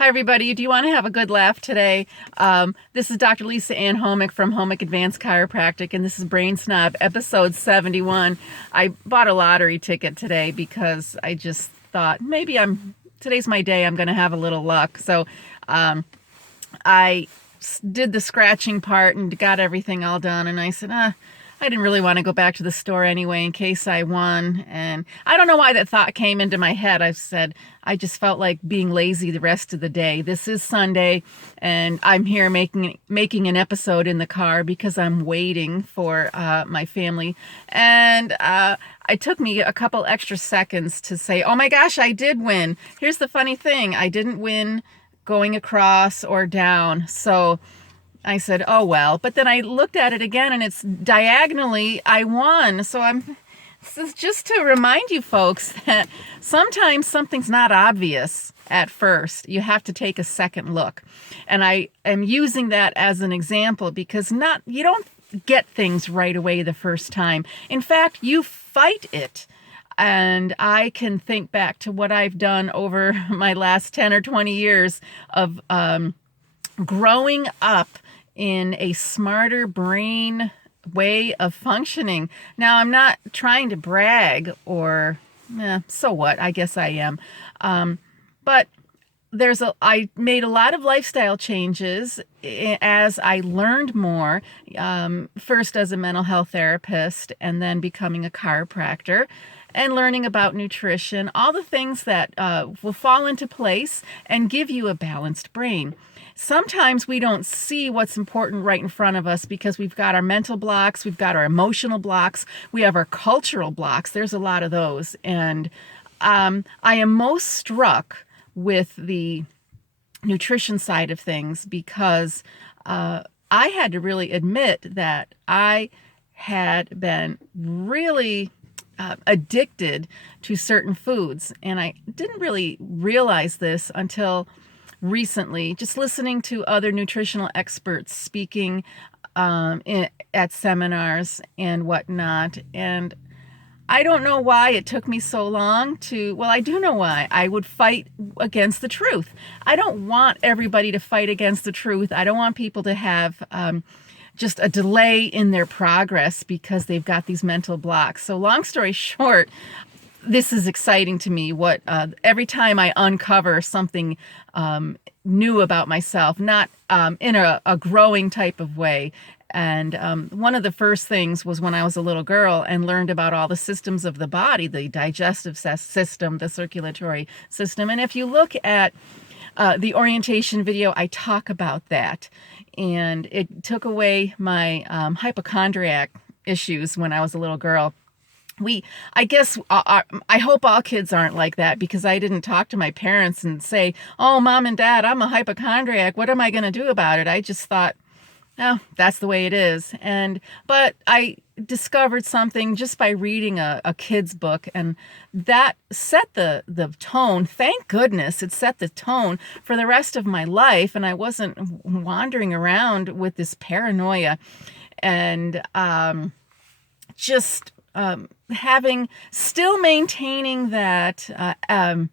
Hi, everybody. Do you want to have a good laugh today? This is Dr. Lisa Ann Homick from Homick Advanced Chiropractic, and this is Brain Snob, episode 71. I bought a lottery ticket today because I just thought today's my day. I'm going to have a little luck. So I did the scratching part and got everything all done, and I said, I didn't really want to go back to the store anyway in case I won. And I don't know why that thought came into my head. I said, I just felt like being lazy the rest of the day. This is Sunday, and I'm here making an episode in the car because I'm waiting for my family. And it took me a couple extra seconds to say, oh my gosh, I did win. Here's the funny thing. I didn't win going across or down. So I said, oh, well. But then I looked at it again, and it's diagonally, I won. So this is just to remind you folks that sometimes something's not obvious at first. You have to take a second look. And I am using that as an example because you don't get things right away the first time. In fact, you fight it. And I can think back to what I've done over my last 10 or 20 years of growing up in a smarter brain way of functioning. Now, I'm not trying to brag so what? I guess I am. But I made a lot of lifestyle changes as I learned more, first as a mental health therapist and then becoming a chiropractor and learning about nutrition, all the things that will fall into place and give you a balanced brain. Sometimes we don't see what's important right in front of us because we've got our mental blocks, we've got our emotional blocks, we have our cultural blocks. There's a lot of those. And I am most struck with the nutrition side of things because I had to really admit that I had been really addicted to certain foods. And I didn't really realize this until recently, just listening to other nutritional experts speaking at seminars and whatnot. And I don't know why it took me so long I do know why. I would fight against the truth. I don't want everybody to fight against the truth. I don't want people to have just a delay in their progress because they've got these mental blocks. So long story short, this is exciting to me. Every time I uncover something new about myself, not in a growing type of way. And one of the first things was when I was a little girl and learned about all the systems of the body, the digestive system, the circulatory system. And if you look at the orientation video, I talk about that. And it took away my hypochondriac issues when I was a little girl. I hope all kids aren't like that because I didn't talk to my parents and say, oh, Mom and Dad, I'm a hypochondriac. What am I going to do about it? I just thought, oh, that's the way it is. But I discovered something just by reading a kid's book, and that set the tone. Thank goodness it set the tone for the rest of my life, and I wasn't wandering around with this paranoia and maintaining that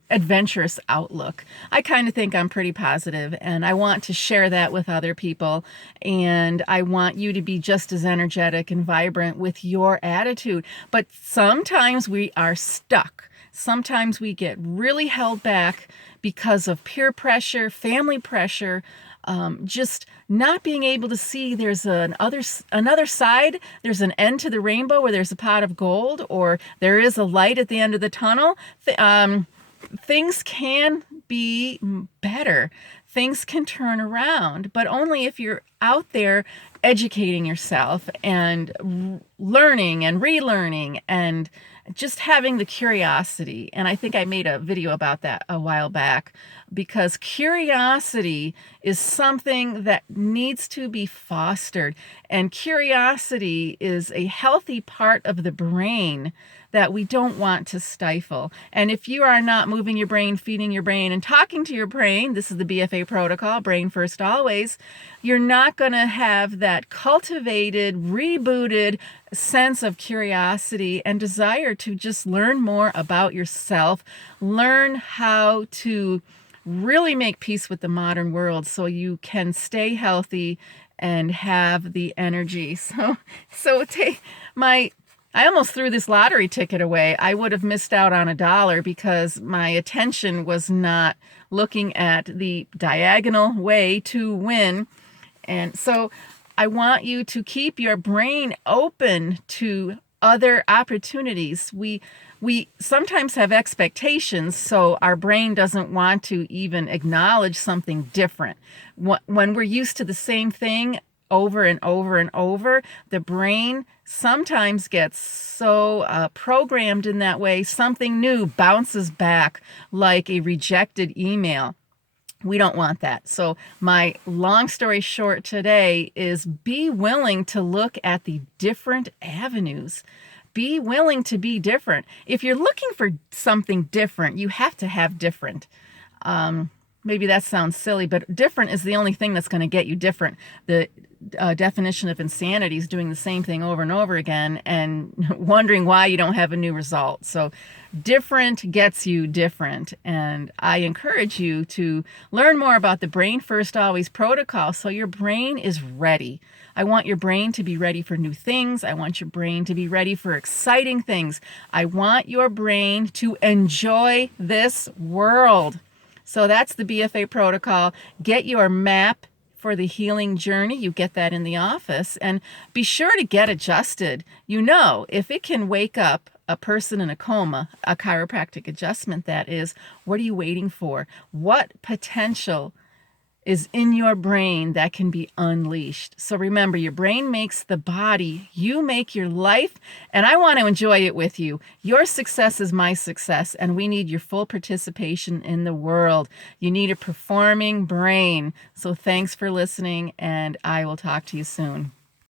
adventurous outlook. I kind of think I'm pretty positive, and I want to share that with other people. And I want you to be just as energetic and vibrant with your attitude. But sometimes we are stuck. Sometimes we get really held back because of peer pressure, family pressure, just not being able to see there's another side, there's an end to the rainbow where there's a pot of gold, or there is a light at the end of the tunnel. Things can be better. Things can turn around, but only if you're out there educating yourself and learning and relearning and just having the curiosity. And I think I made a video about that a while back because curiosity is something that needs to be fostered. And curiosity is a healthy part of the brain that we don't want to stifle. And if you are not moving your brain, feeding your brain, and talking to your brain, this is the BFA protocol, brain first always, you're not going to have that cultivated, rebooted sense of curiosity and desire to just learn more about yourself, learn how to really make peace with the modern world so you can stay healthy and have the energy. So take my I almost threw this lottery ticket away. I would have missed out on $1 because my attention was not looking at the diagonal way to win. And so I want you to keep your brain open to other opportunities. We sometimes have expectations, so our brain doesn't want to even acknowledge something different. When we're used to the same thing over and over and over, the brain sometimes gets so programmed in that way, something new bounces back like a rejected email. We don't want that. So my long story short today is be willing to look at the different avenues. Be willing to be different. If you're looking for something different, you have to have different. Maybe that sounds silly, but different is the only thing that's going to get you different. The definition of insanity is doing the same thing over and over again and wondering why you don't have a new result. So different gets you different. And I encourage you to learn more about the Brain First Always protocol so your brain is ready. I want your brain to be ready for new things. I want your brain to be ready for exciting things. I want your brain to enjoy this world. So that's the BFA protocol. Get your map for the healing journey. You get that in the office. And be sure to get adjusted. You know, if it can wake up a person in a coma, a chiropractic adjustment that is, what are you waiting for? What potential is in your brain that can be unleashed? So remember, your brain makes the body, you make your life, and I want to enjoy it with you. Your success is my success, and we need your full participation in the world. You need a performing brain. So thanks for listening, and I will talk to you soon.